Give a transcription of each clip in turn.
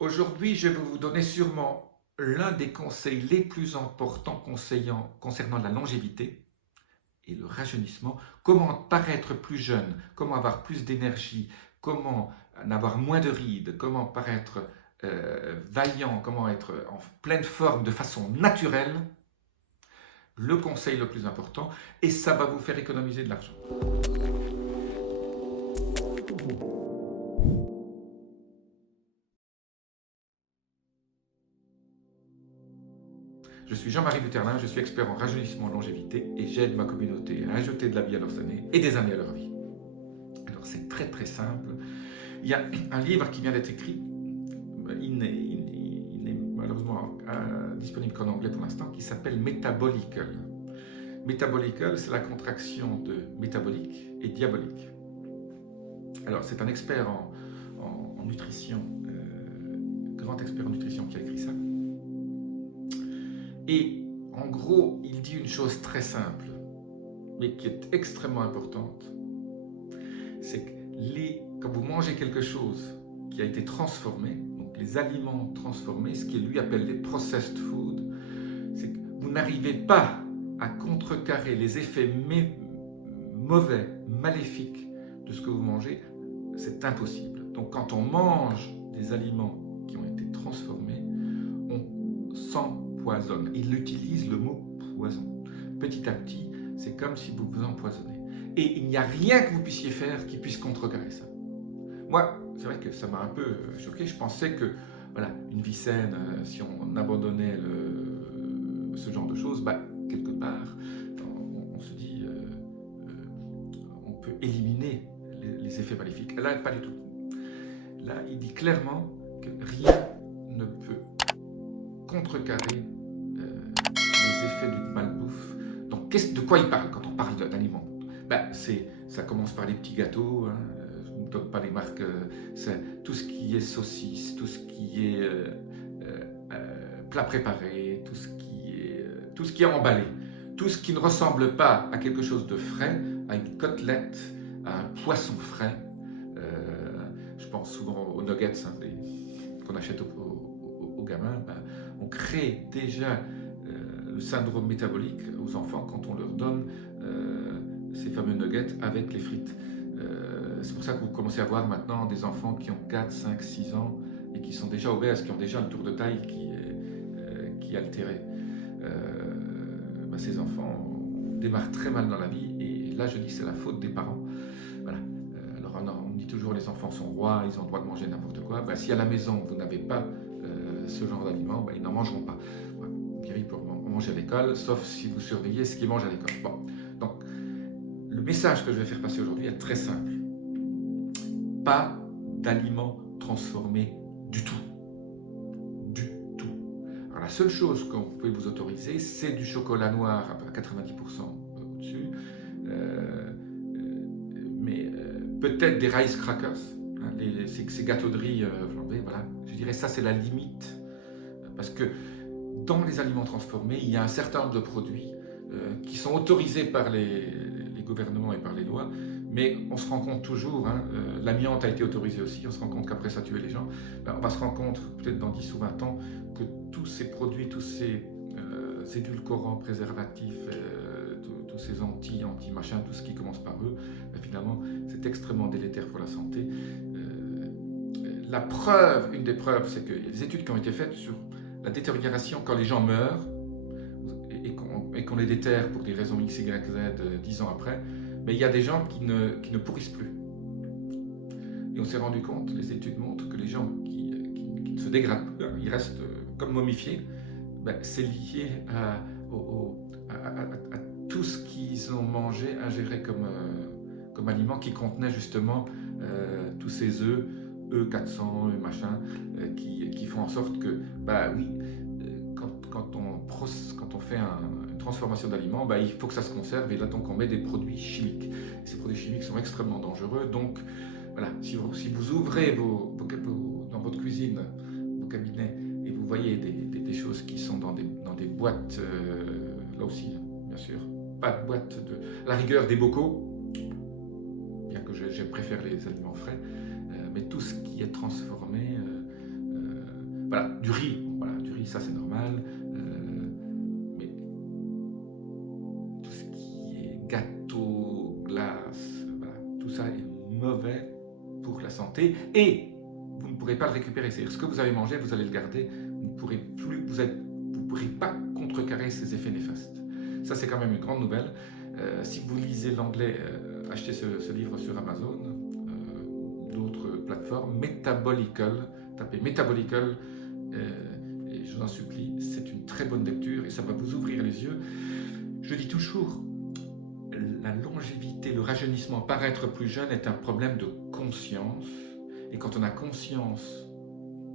Aujourd'hui, je vais vous donner sûrement l'un des conseils les plus importants concernant la longévité et le rajeunissement. Comment paraître plus jeune, comment avoir plus d'énergie, comment n'avoir moins de rides, comment paraître vaillant, comment être en pleine forme de façon naturelle. Le conseil le plus important, et ça va vous faire économiser de l'argent. Je suis Jean-Marie Buterlin, je suis expert en rajeunissement et longévité et j'aide ma communauté à ajouter de la vie à leurs années et des années à leur vie. Alors c'est très très simple. Il y a un livre qui vient d'être écrit, il n'est malheureusement disponible qu'en anglais pour l'instant, qui s'appelle Metabolical. Metabolical, c'est la contraction de métabolique et diabolique. Alors c'est un expert en nutrition, grand expert en nutrition qui a écrit ça. Et en gros, il dit une chose très simple, mais qui est extrêmement importante, c'est que quand vous mangez quelque chose qui a été transformé, donc les aliments transformés, ce qu'il lui appelle les processed food, c'est que vous n'arrivez pas à contrecarrer les effets mauvais, maléfiques de ce que vous mangez, c'est impossible. Donc quand on mange des aliments qui ont été transformés, on s'empoisonne. Il utilise le mot poison. Petit à petit, c'est comme si vous vous empoisonnez. Et il n'y a rien que vous puissiez faire qui puisse contrecarrer ça. Moi, c'est vrai que ça m'a un peu choqué. Je pensais que, voilà, une vie saine, si on abandonnait ce genre de choses, quelque part, on se dit, on peut éliminer les effets maléfiques. Là, pas du tout. Là, il dit clairement que rien ne peut contrecarrer les effets d'une malbouffe. Donc, de quoi il parle quand on parle d'aliments? Ça commence par les petits gâteaux, hein, je ne donne pas les marques, c'est tout ce qui est saucisse, tout ce qui est plat préparé, tout ce qui est emballé, tout ce qui ne ressemble pas à quelque chose de frais, à une côtelette, à un poisson frais. Je pense souvent aux nuggets qu'on achète aux gamins. On crée déjà le syndrome métabolique aux enfants quand on leur donne ces fameux nuggets avec les frites. C'est pour ça que vous commencez à voir maintenant des enfants qui ont 4, 5, 6 ans et qui sont déjà obèses, qui ont déjà le tour de taille qui est altéré. Ces enfants démarrent très mal dans la vie et là je dis c'est la faute des parents. Voilà. Alors on dit toujours les enfants sont rois, ils ont le droit de manger n'importe quoi. Si à la maison vous n'avez pas ce genre d'aliments, ils n'en mangeront pas. Voilà. Ils peuvent manger à l'école, sauf si vous surveillez ce qu'ils mangent à l'école. Bon. Donc, le message que je vais faire passer aujourd'hui est très simple. Pas d'aliments transformés du tout. Du tout. Alors, la seule chose qu'on peut vous autoriser, c'est du chocolat noir à 90% au-dessus, mais peut-être des rice crackers, hein, ces gâteaux de riz flambés, voilà. Je dirais ça, c'est la limite. Parce que dans les aliments transformés, il y a un certain nombre de produits qui sont autorisés par les gouvernements et par les lois, mais on se rend compte toujours, l'amiante a été autorisé aussi, on se rend compte qu'après ça tuait les gens, on va se rendre compte peut-être dans 10 ou 20 ans que tous ces produits, tous ces édulcorants, préservatifs, tous ces anti-machins, tout ce qui commence par eux, finalement c'est extrêmement délétère pour la santé. Une des preuves, c'est qu'il y a des études qui ont été faites sur la détérioration quand les gens meurent et qu'on les déterre pour des raisons X, Y, Z 10 ans après, mais il y a des gens qui ne pourrissent plus. Et on s'est rendu compte, les études montrent que les gens qui ne se dégradent plus, ils restent comme momifiés, c'est lié à tout ce qu'ils ont mangé, ingéré comme aliment qui contenait justement tous ces œufs, E400, machin, qui font en sorte que, quand on fait une transformation d'aliments, il faut que ça se conserve, et là donc on met des produits chimiques. Ces produits chimiques sont extrêmement dangereux, donc voilà, si vous ouvrez dans votre cuisine, vos cabinets, et vous voyez des choses qui sont dans des boîtes, là aussi, bien sûr, pas de boîte à la rigueur des bocaux, bien que je préfère les aliments frais, mais tout ce qui est transformé, Voilà, du riz, voilà, du riz, ça c'est normal. Mais tout ce qui est gâteau, glace, voilà, tout ça est mauvais pour la santé et vous ne pourrez pas le récupérer. C'est-à-dire ce que vous avez mangé, vous allez le garder, vous ne pourrez plus, vous pourrez pas contrecarrer ces effets néfastes. Ça c'est quand même une grande nouvelle. Si vous lisez l'anglais, achetez ce livre sur Amazon, d'autres plateformes, Metabolical, tapez Metabolical, et je vous en supplie, c'est une très bonne lecture et ça va vous ouvrir les yeux. Je dis toujours, la longévité, le rajeunissement, paraître plus jeune est un problème de conscience. Et quand on a conscience,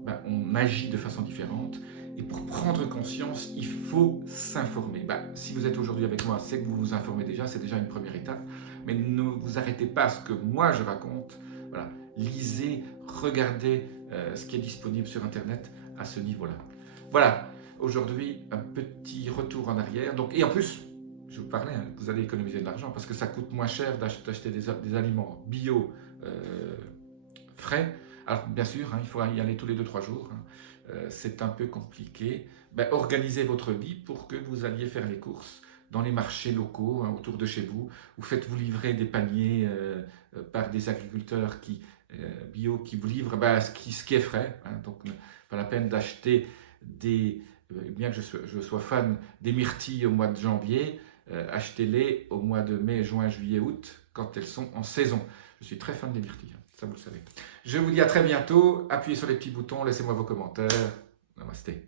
ben, on agit de façon différente. Et pour prendre conscience, il faut s'informer. Ben, si vous êtes aujourd'hui avec moi, c'est que vous vous informez déjà, c'est déjà une première étape. Mais ne vous arrêtez pas à ce que moi je raconte. Voilà. Lisez, regardez ce qui est disponible sur Internet à ce niveau-là. Voilà, aujourd'hui, un petit retour en arrière. Donc, et en plus, je vous parlais, hein, vous allez économiser de l'argent parce que ça coûte moins cher d'acheter des aliments bio frais. Alors, bien sûr, hein, il faut y aller tous les 2-3 jours. Hein. C'est un peu compliqué. Ben, organisez votre vie pour que vous alliez faire les courses dans les marchés locaux hein, autour de chez vous, ou faites-vous livrer des paniers par des agriculteurs bio qui vous livrent ben, ce qui est frais. Hein, donc, pas la peine d'acheter bien que je sois fan des myrtilles au mois de janvier, achetez-les au mois de mai, juin, juillet, août, quand elles sont en saison. Je suis très fan des myrtilles, ça vous le savez. Je vous dis à très bientôt, appuyez sur les petits boutons, laissez-moi vos commentaires. Namasté.